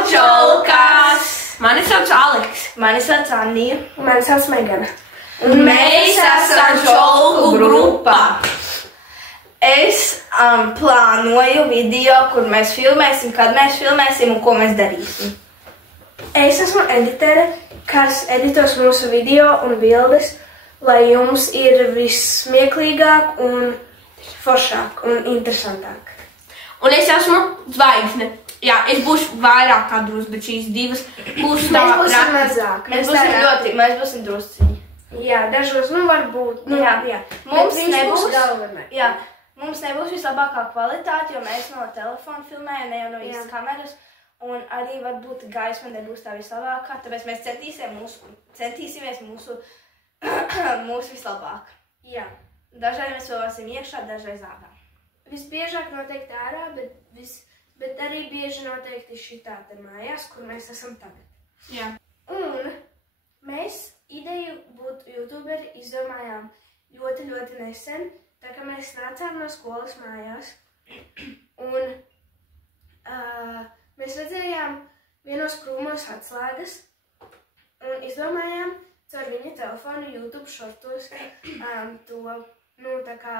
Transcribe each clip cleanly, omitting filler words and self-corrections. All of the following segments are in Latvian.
Čaučaukas! Mani sauc Aleks. Mani sauc Annija. Mani sauc Megana. Un mēs esam Čauku grupa. Es plānoju video, kur mēs filmēsim, kad mēs filmēsim un ko mēs darīsim. Es esmu editere, kas editos mūsu video un bildes, lai jums ir vissmieklīgāk un foršāk un interesantāk. Un es esmu zvaigzne. Jā, es būšu vairāk kā drusku, bet šīs divas būs tā. Mēs būsim mazāk. Mēs būsim drusciņi. Jā, dažos, varbūt. Jā. Mums nebūs vislabākā kvalitāte, jo mēs no telefona filmējam, ne jau no īstas kameras. Un arī varbūt gaisma nebūs tā vislabākā, tāpēc mēs centīsimies mūsu vislabāk. Jā. Dažreiz mēs filmēsim iekšā, dažreiz ārā. Visbiežāk noteikti ārā, bet arī bieži noteikti šitā te mājās, kur mēs esam tagad. Jā. Un mēs ideju būt youtuberi izdomājām ļoti, ļoti nesen, tā kā mēs nācām no skolas mājās. Un mēs redzējām vienos krūmos atslēgas un izdomājām caur viņa telefonu YouTube šortos to, tā kā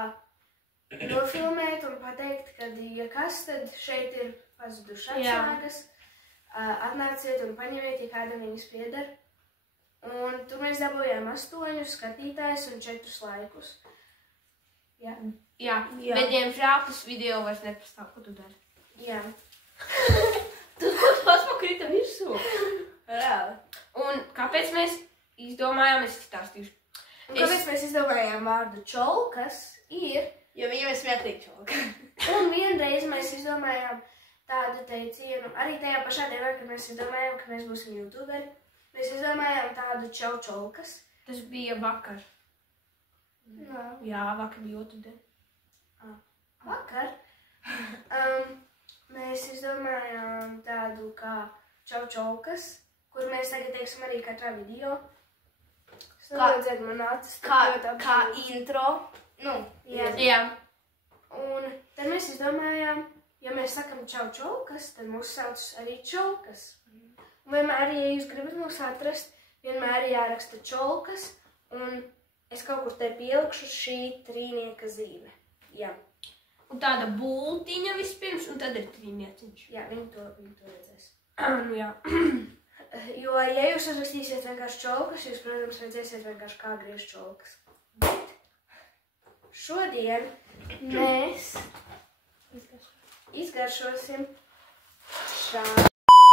nofilmēt un pateikt, kad, ja kas, tad šeit ir pazuduši atslēgas, atnāciet un paņemiet, ja kādam viņas pieder. Un tur mēs dabūjām 8 skatītājus un 4 laikus. Jā. Bet, diemžēl, tas video vairs nepastāv, ko tu dari? Jā. Tu pats krita virsū. Reāli. Un kāpēc mēs izdomājām, es stāstīšu. Kāpēc mēs izdomājām vārdu čolkas ir... Jo viņam ir smieklīgi čolka. Un vienreiz mēs izdomājām tādu teicienu, arī tajā pašā dienā, kad mēs izdomājām, ka mēs būsim youtuberi, mēs izdomājām tādu čaučaukas. Tas bija vakar. Jā, vakar bija otrdien. Vakar? Mēs izdomājām tādu kā čaučaukas, kur mēs tagad teiksim arī katrā video. Es nevajadzētu man acis. Kā intro. Jā. Un tad mēs izdomājām, ja mēs sakam čaučaukas, tad mūs sauc arī čolkas. Un vienmēr, ja jūs gribat mūs atrast, vienmēr jāraksta čolkas, un es kaut kur te pielikšu šī trīnieka zīme. Jā. Un tāda bultiņa vispirms, un tad ir trīnieciņš. Jā, viņi to redzēs. Jā. Jo, ja jūs uzrakstīsiet vienkārši čolkas, jūs, protams, redzēsiet vienkārši kā griež čolkas. Bet šodien mēs izgaršosim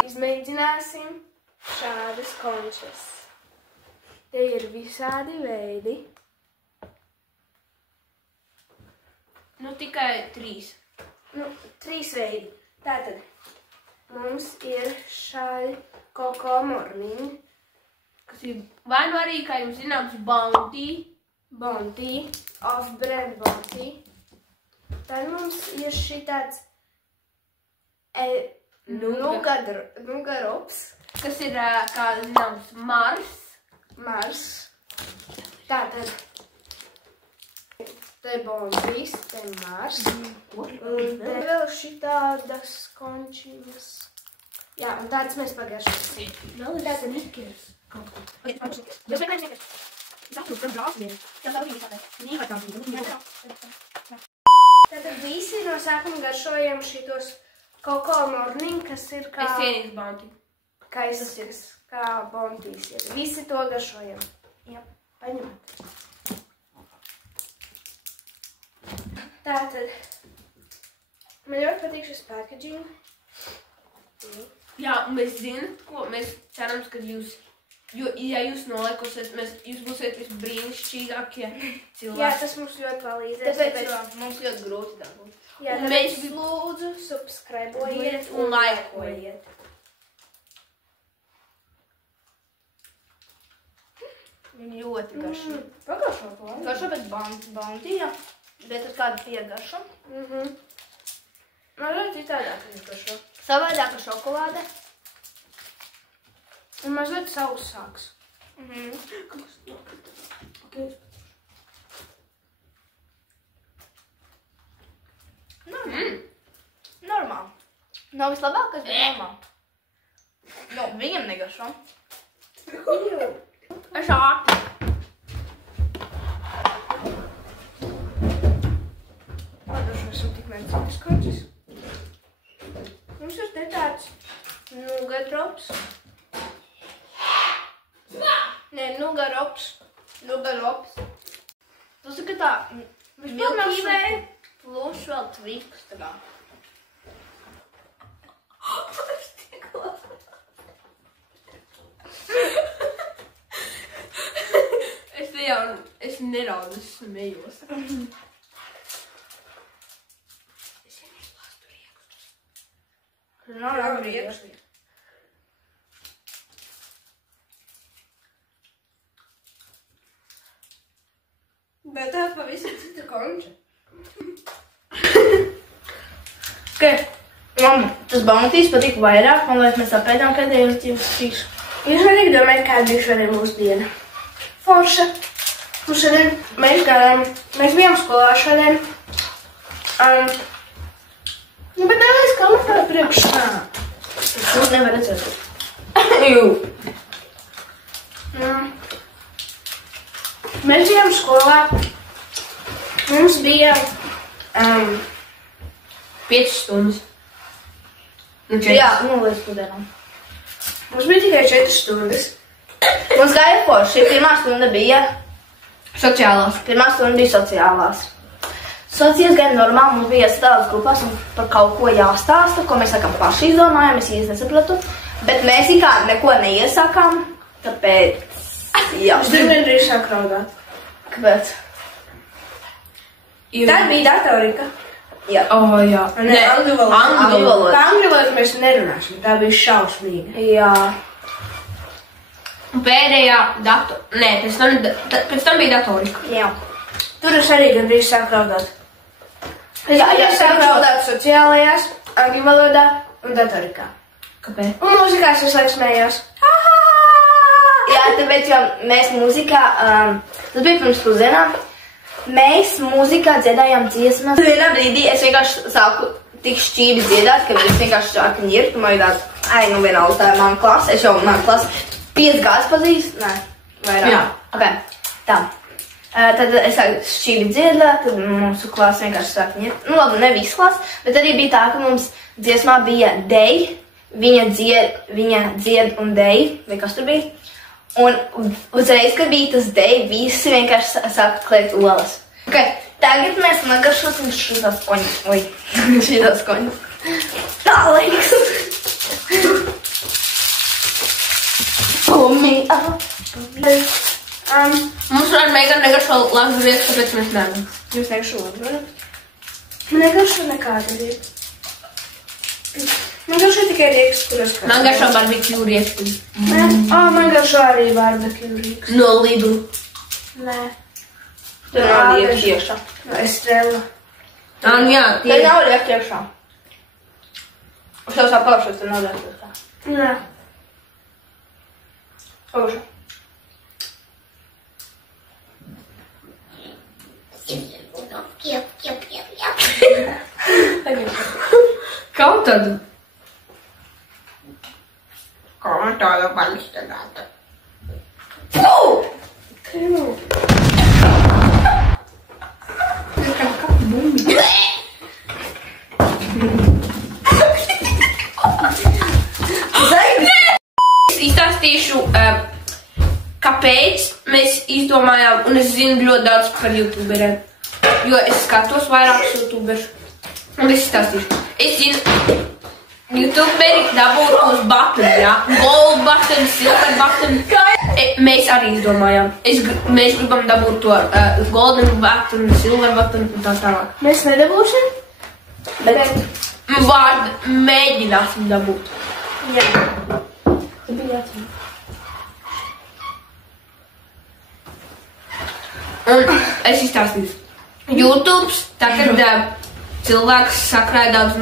izmēģināsim šādas končas. Te ir visādi veidi. Tikai 3. 3 veidi. Tātad mums ir šādi Coco Morning. Kas ir vai nu arī, kā jums zināms, Bounty, off-brand Bounty. Tad mums ir šitāds Nugarops, kas ir, kā zināms, Mars. Tātad te Bounties, te Mars. Un te vēl šitādas končiņas. Jā, un tāds mēs pagaršosim. Vēl ir tāda nikers. Tātad visi no sākuma garšojam šitos Coco Morning, kas ir kā... Es vienīgs Bounty. Kā izsaks, kā Bounties ir. Visi to garšojam. Jā, paņemat. Tātad, man ļoti patīk šis packaging. Jā, un mēs zināt, ko mēs cerams, kad jūs... Jo, ja jūs nolaikosiet, jūs būsiet visbrīnišķīgākie cilvēki. Jā, tas mums ļoti palīdzēs. Tāpēc mums ļoti grūti dabūt. Jā, tāpēc lūdzu subscribojiet un laikojiet. Viņi ļoti garšo. Pagaršo to. Garšo pēc Bounty, jā. Bet ar kādu piegaršu. Man ļoti citādāk viņi garšo. Savādāka šokolāde. Un mazliet sausāks. Normāli. Nav vislabākais, bet normāli. Nu, viņam negaršo. Es ātri. Padošu esam tik citas kočas. Mums ir te tāds nugadrops. Nē, nugarops. Nugarops. Tas ir tā Milky Way plus vēl Twix tā kā. Es neraudu, es smējos. Nav ragrieks. Bet tā pavisam cita konča. Man tas Bounties patika vairāk, man liekas, mēs apēdām pēdējos 2 šīs. Jūs varīgi domājat, kāda bija šodien mūsu diena. Forša. Un šodien mēs bijām skolā šodien. Bet nevēlas kamerā priekšā. Jūs nevar redzēt. Jū. Mēs bijām skolā. Mums bija 5 stundas. Nu, 4. Jā, nu līdz pudienām. Mums bija tikai 4 stundas. Mums gāja forši. Pirmā stunda bija Sociālās. sociālās. Sociālās gāja normāli, mums bija jāsadalās grupās un par kaut ko jāstāsta, ko mēs sakam paši izdomājam, es īsti nesapratu. Bet mēs kā neko neiesākām, tāpēc... Jā. Es tur nedrīz sāk raudāt. Kāpēc? Tā bija datorika. Jā. Jā. Ne, angļu valoda. Angļu valoda. Tā angļu valoda mēs nerunāsim. Tā bija šausmīga. Jā. Pēdējā datorika. Nē, pēc tam bija datorika. Jā. Tur es arī gandrīz sāk raudāt. Jā, sāk raudāt sociālajās, angļu valodā un datorikā. Kāpēc? Un mūzikās es laiks smējos. Jā, tāpēc, jo mēs mūzikā, tas bija pirms pusdienām, mēs mūzikā dziedājām dziesmas. Vienā brīdī es vienkārši sāku tik šķīvi dziedāt, ka es vienkārši sāku ņirt, un man tāds, nu vienalga, tā ir mana klase, es jau mana klase 5 gadus pazīstu, nē, vairāk. Jā. Ok, tā. Tad es sāku šķīvi dziedāt, tad mūsu klase vienkārši sāku ņirt. Nu labi, ne visu klasi, bet arī bija tā, ka mums dziesmā bija dej, viņa dzied un dej, vai kas tur bija. Un uzreiz, kad bija tas dej, visi vienkārši sāka kliegt olas. Ok, tagad mēs nogaršosim šitās koņas. Oi, šitās koņas. Tā liekas. Pull me up. Mums var mega negaršo lazurieks, tāpēc mēs nevaram. Jūs negaršo lazurieks? Negaršo nekāda rieks. Man garšo tikai rieks, kuras kā. Man garšo barbecue rieks. Man garšo arī barbecue rieks. No Lidl. Nē. Tur nav rieks iekšā. No Estrella. Nu jā, Tur nav rieks iekšā. Uz tev sāpāšos, tur nav rieks iekšā. Nē. Augšā. Kaut tad. Kā tāda paļistāta. Es izstāstīšu, kāpēc mēs izdomājām, un es zinu ļoti daudz par youtuberiem, jo es skatos vairākus youtuberus, un es izstāstīšu. Es zinu, youtuberi dabūt uz button, jā, gold button, silver button, mēs arī izdomājām. Mēs gribam dabūt to golden button, silver button un tā tālāk. Mēs nedabūsim? Bet Vārdu mēģināsim dabūt. Jā. tu biji jāatcerās. Un es izstāstīšu. YouTube, tagad cilvēks sakrāja daudz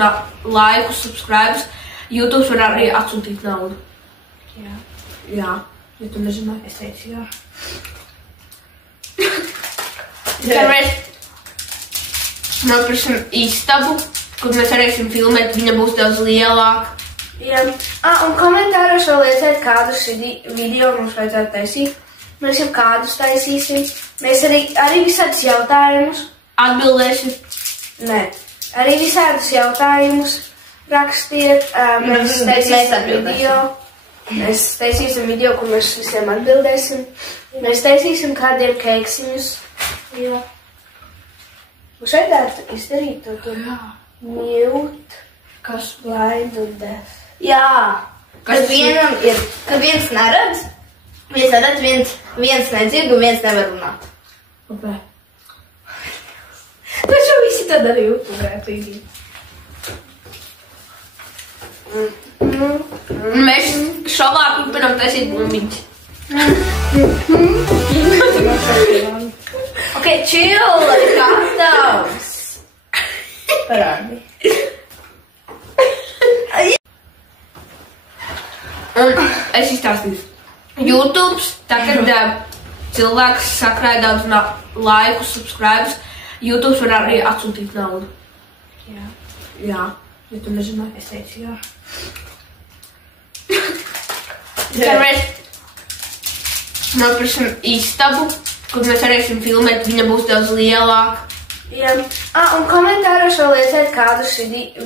laiku, subscribes, YouTube var arī atsūtīt naudu. Jā. Jā, ja tu nezināji. Es teicu jā. Tad mēs nopirksim istabu, kur mēs varēsim filmēt, viņa būs daudz lielāka. Jā. Un komentāros vēl lieciet, kādus video mums vajadzētu taisīt. Mēs jau kādus taisīsim. Mēs arī visādus jautājumus Atbildēsim. Nē, arī visādus jautājumus rakstiet. Mēs taisīsim video. Mēs taisīsim video, kur mēs visiem atbildēsim. Mēs taisīsim kādiem keiksiņus. Jā. Mums vajadzētu izdarīt to mute. Kas? Blind un deaf. Jā. Kad vienam ir, kad viens neredz, viens nedzird un viens nevar runāt. Kāpēc? Taču visi tad arī upurētu īdīt. Mēs šovā turpinām taisīt bumbiņas. Ok, chill, gatavs. Parādi. Un es izstāstīšu. YouTube, tagad cilvēks sakrāja daudz laiku, subscribes, YouTube var arī atsūtīt naudu. Jā. Jā, ja tu nezināji. Es teicu jā. Tad mēs nopirksim istabu, kur mēs varēsim filmēt, viņa būs daudz lielāka. Jā. Un komentāros vēl lieciet, kādus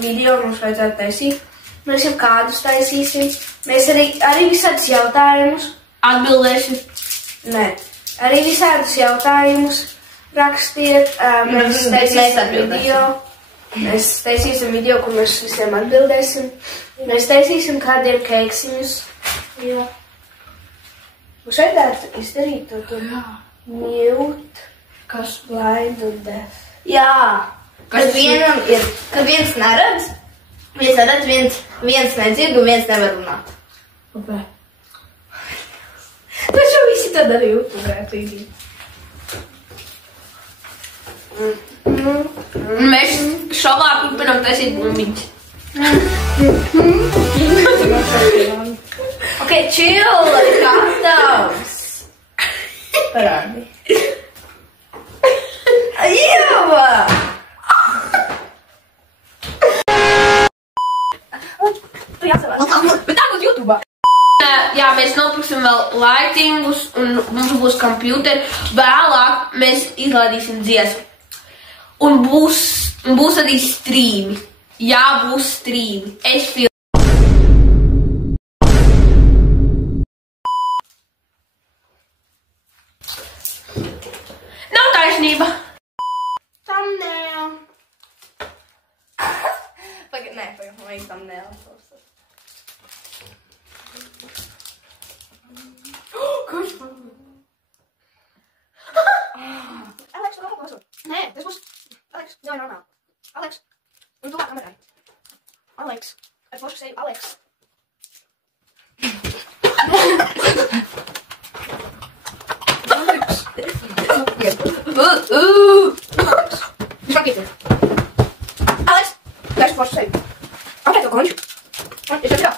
video mums vajadzētu taisīt. Mēs jau kādus taisīsim. Mēs arī visādus jautājumus Atbildēsim. Nē, arī visādus jautājumus rakstiet. Mēs taisīsim video, kur mēs visiem atbildēsim. Mēs taisīsim kādiem keiksiņus. Jā. Mums vajadzētu izdarīt to mute. Kas? Blind un deaf. Jā. Kad vienam ir, kad viens neredz, viens nedzird un viens nevar runāt. Kāpēc? Taču visi tad arī upurētu īdīt. Mēs šovā turpinām taisīt bumbiņas. Ok, chill, gatavs. Parādi. Ieva! Bet tā būs YouTube. Jā, mēs nopirksim vēl lightingus un mums būs kompjuteri. Vēlāk mēs izlaidīsim dziesmu. Un būs arī strīmi. Jā, būs strīmi. Es filmu. Nav taisnība. Thumbnail. Pagaid, man vajag thumbnail. Kurš man? Alex, tu klauso. Nē, tas būs... Alex, jau normāli. Alex, un tuvāk kamerai. Alex, es forši seju Alex. Alex. Pakīties. Alex, es forši seju. Ok, tu konču. Es jau kā.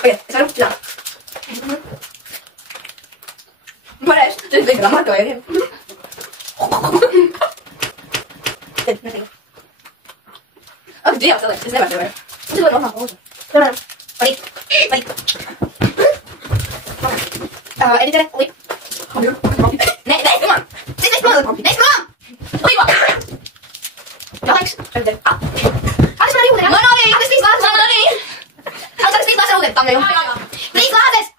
Pagaid, es varu jā. Pareizi, tu esi gramatojiem. Ak, Dievs, Alex, es nevaru tev vairs. Tas ir ļoti normāli pauze. Piemēram, parīt. Editere, lip. Nē, man! Līva! Alex, editere. Alex, man arī ūdeni! Man arī! Alex, 3 glāzes, man arī! Alex, 3 glāzes ūdeni! Tam jau. 3 glāzes!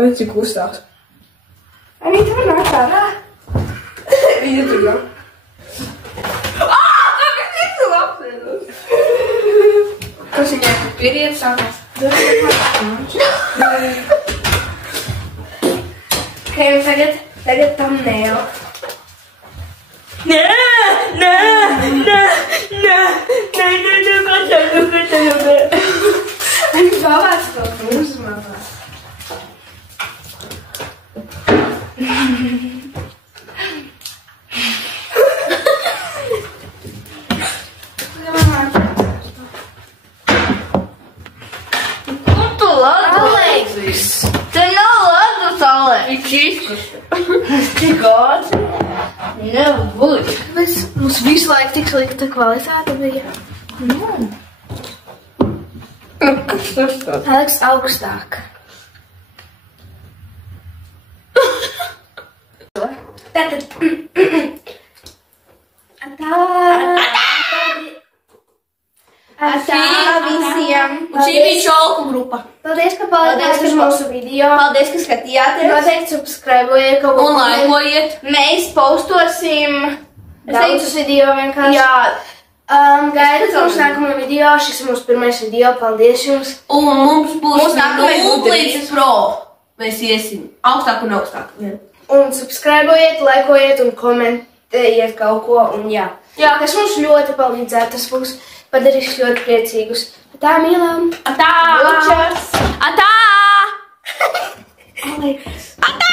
Kāpēc tik uzstās? Arī tur nāk ārā. Viņa tur nav. Kāpēc tik tu apsēdus? Kas viņai pirīt sākās? Ok, un tagad thumbnail. Viņš galvās to uzmāvā. Tu Aleks! Te nav ledus, Aleks! Ir čiskus. Tik ātri. Nevar būt. Mums visu laiku tik slikta kvalitāte bija. Kas tas tā? Aleks augstāk. Tātad. Tā visiem. Un šī bija šolku grupa. Paldies, ka paldies uz mūsu video. Paldies, ka skatījāties. Noteikti subscribojiet kaut ko. Un laikojiet. Mēs postosim Daudzus video vienkārši. Jā. Gaidat mums nākamo video. Šis ir mūsu pirmais video. Paldies jums. Un mums būs nākamais 0 līdz pro. Mēs iesim augstāk un augstāk. Un subscribojiet, laikojiet un komentējiet kaut ko. Un jā, kas mums ļoti palīdzētu. Tas būs padarīs ļoti priecīgus. Tā, mīlam! Atā! Čas! Atā! Aleks! Atā!